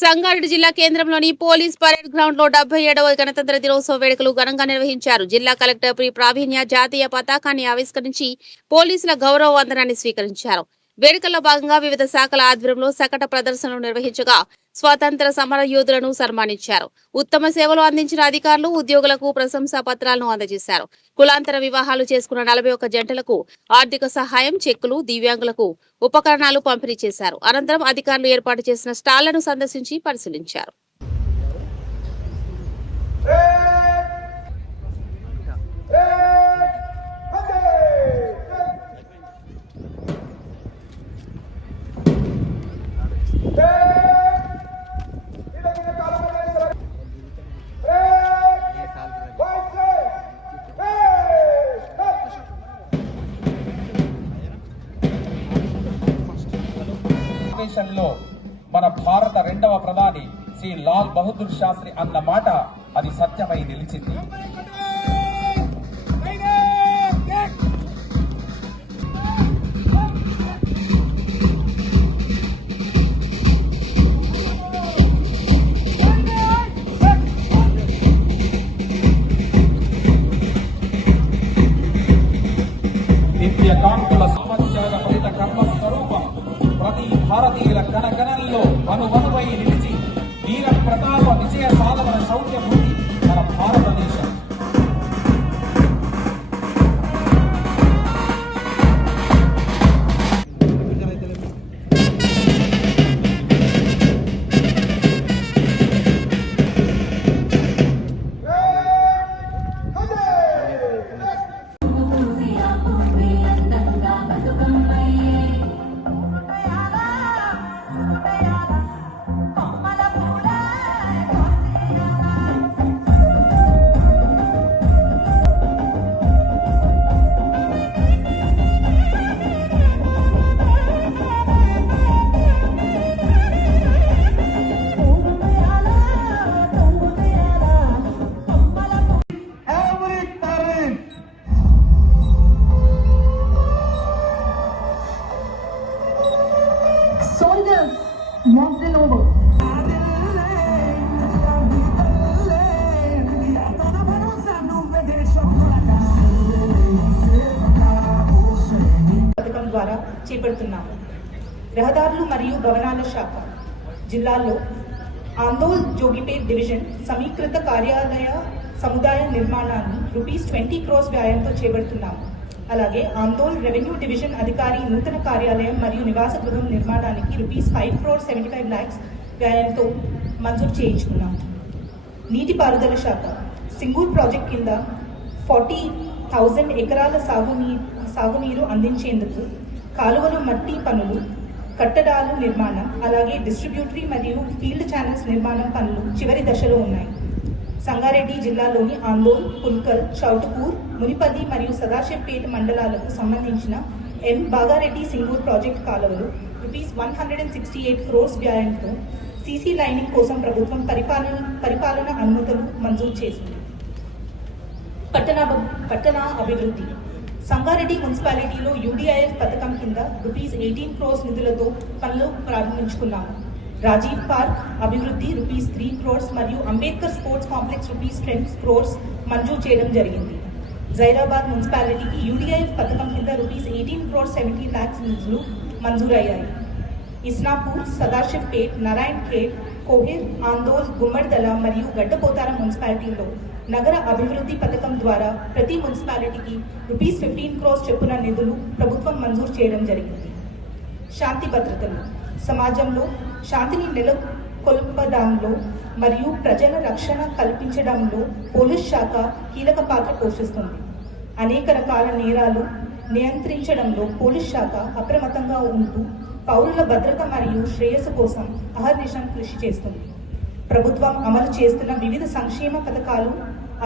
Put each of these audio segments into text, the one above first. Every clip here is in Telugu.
సంగారెడ్డి జిల్లా కేంద్రంలోని పోలీస్ పరేడ్ గ్రౌండ్ లో 77వ గణతంత్ర దినోత్సవ వేడుకలు ఘనంగా నిర్వహించారు. జిల్లా కలెక్టర్ పి ప్రావీణ్య జాతీయ పతాకాన్ని ఆవిష్కరించి పోలీసుల గౌరవ వందనాన్ని స్వీకరించారు. వేడుకల్లో భాగంగా వివిధ శాఖల ఆధ్వర్యంలో శకట ప్రదర్శనలు నిర్వహించగా స్వాతంత్ర సమర యోధులను సన్మానించారు. ఉత్తమ సేవలు అందించిన అధికారులు, ఉద్యోగులకు ప్రశంసా పత్రాలను అందజేశారు. కులాంతర వివాహాలు చేసుకున్న 41 జంటలకు ఆర్థిక సహాయం, చెక్కులు, దివ్యాంగులకు ఉపకరణాలు పంపిణీ చేశారు. అనంతరం అధికారులు ఏర్పాటు చేసిన స్టాళ్లను సందర్శించి పరిశీలించారు. మన భారత రెండవ ప్రధాని శ్రీ లాల్ బహదూర్ శాస్త్రి అన్న మాట అది సత్యమై నిలిచింది. నిత్య కాంతుల సమాచార ఫలిత కర్మ స్వరూపం ప్రతి భారతీయుల కణకణంలో అనువనువై నిలిచి వీర ప్రతాప విజయ సాధన శౌర్య భూమి మన భారతదేశం. Soldiers, walk them over. పథకం ద్వారా చేపడుతున్నాము. రహదారులు మరియు భవనాల శాఖ జిల్లాలో ఆందోళ్ జోగిపేట్ డివిజన్ సమీకృత కార్యాలయ సముదాయ నిర్మాణాన్ని ₹20 crores వ్యయంతో చేపడుతున్నాము. అలాగే ఆందోళ్ రెవెన్యూ డివిజన్ అధికారి నూతన కార్యాలయం మరియు నివాస గృహం నిర్మాణానికి ₹5.75 lakhs వ్యయంతో మంజూరు చేయించుకున్నాము. నీటిపారుదల శాఖ సింగూర్ ప్రాజెక్ట్ కింద 40,000 ఎకరాల సాగునీరు అందించేందుకు కాలువలు, మట్టి పనులు, కట్టడాలు నిర్మాణం, అలాగే డిస్ట్రిబ్యూటరీ మరియు ఫీల్డ్ ఛానల్స్ నిర్మాణం పనులు చివరి దశలో ఉన్నాయి. సంగారెడ్డి జిల్లాలోని ఆందోళ్, పుల్కల్, చౌటుకూర్, మునిపల్లి మరియు సదాశివపేట మండలాలకు సంబంధించిన ఎన్ బాగారెడ్డి సింగూర్ ప్రాజెక్ట్ కాలువలు ₹168 crores వ్యయంతో సీసీ లైనింగ్ కోసం ప్రభుత్వం పరిపాలన అనుమతులు మంజూరు చేసింది. పట్టణ అభివృద్ధి సంగారెడ్డి మున్సిపాలిటీలో UDIF పథకం కింద ₹18 crores నిధులతో పనులు ప్రారంభించుకున్నాము. రాజీవ్ పార్క్ అభివృద్ధి ₹3 crores మరియు అంబేద్కర్ స్పోర్ట్స్ కాంప్లెక్స్ ₹10 crores మంజూరు చేయడం జరిగింది. జైరాబాద్ మున్సిపాలిటీకి UDIF పథకం కింద ₹18.70 lakhs నిధులు మంజూరయ్యాయి. ఇస్నాపూర్, సదాశివ్పేట్, నారాయణ్ ఖేడ్, కోహిర్, ఆందోళ్, గుమ్మడిదల మరియు గడ్డపోతారం మున్సిపాలిటీల్లో నగర అభివృద్ధి పథకం ద్వారా ప్రతి మున్సిపాలిటీకి ₹15 crores చొప్పున నిధులు ప్రభుత్వం మంజూరు చేయడం జరిగింది. శాంతి భద్రతలు సమాజంలో శాంతిని నెలకొల్పడంలో మరియు ప్రజల రక్షణ కల్పించడంలో పోలీస్ శాఖ కీలక పాత్ర పోషిస్తుంది. అనేక రకాల నేరాలు నియంత్రించడంలో పోలీస్ శాఖ అప్రమత్తంగా ఉంటూ పౌరుల భద్రత మరియు శ్రేయస్సు కోసం అహర్నిశం కృషి చేస్తుంది. ప్రభుత్వం అమలు చేస్తున్న వివిధ సంక్షేమ పథకాలు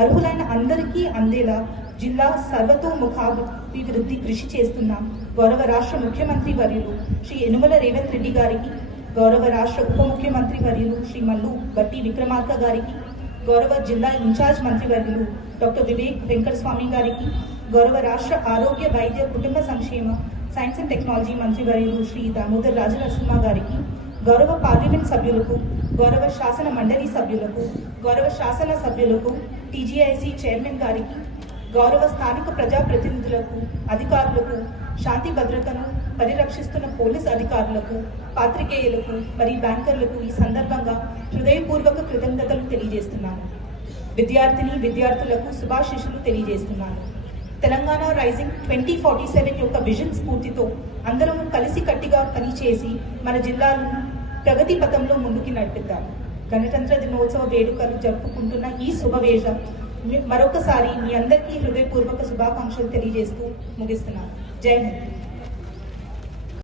అర్హులైన అందరికీ అందేలా జిల్లా సర్వతోముఖాభివృద్ధి కృషి చేస్తున్న గౌరవ రాష్ట్ర ముఖ్యమంత్రి వర్యులు శ్రీ యనుమల రేవంత్ రెడ్డి గారికి, గౌరవ రాష్ట్ర ఉప ముఖ్యమంత్రి వర్యులు శ్రీ మల్లు బట్టి విక్రమార్క గారికి, గౌరవ జిల్లా ఇన్ఛార్జ్ మంత్రివర్యులు డాక్టర్ వివేక్ వెంకటస్వామి గారికి, గౌరవ రాష్ట్ర ఆరోగ్య వైద్య కుటుంబ సంక్షేమ సైన్స్ అండ్ టెక్నాలజీ మంత్రివర్యులు శ్రీ దామోదర్ రాజనరసింహ గారికి, గౌరవ పార్లమెంట్ సభ్యులకు గౌరవ శాసన మండలి సభ్యులకు, గౌరవ శాసన సభ్యులకు, టీజీఐసీ చైర్మన్ గారికి, గౌరవ స్థానిక ప్రజాప్రతినిధులకు, అధికారులకు, శాంతి భద్రతను పరిరక్షిస్తున్న పోలీస్ అధికారులకు, పాత్రికేయులకు మరియు బ్యాంకర్లకు ఈ సందర్భంగా హృదయపూర్వక కృతజ్ఞతలు తెలియజేస్తున్నాను. విద్యార్థులకు శుభాశీస్సులు తెలియజేస్తున్నాను. తెలంగాణ రైజింగ్ 2047 యొక్క విజన్ స్ఫూర్తితో అందరం కలిసికట్టిగా పనిచేసి మన జిల్లాలను ప్రగతి పథంలో ముందుకు నడిపిద్దాం. గణతంత్ర దినోత్సవ వేడుకలు జరుపుకుంటున్న ఈ శుభవేళ మరొకసారి మీ అందరికీ హృదయపూర్వక శుభాకాంక్షలు తెలియజేస్తూ ముగిస్తున్నాను. జై హింద్.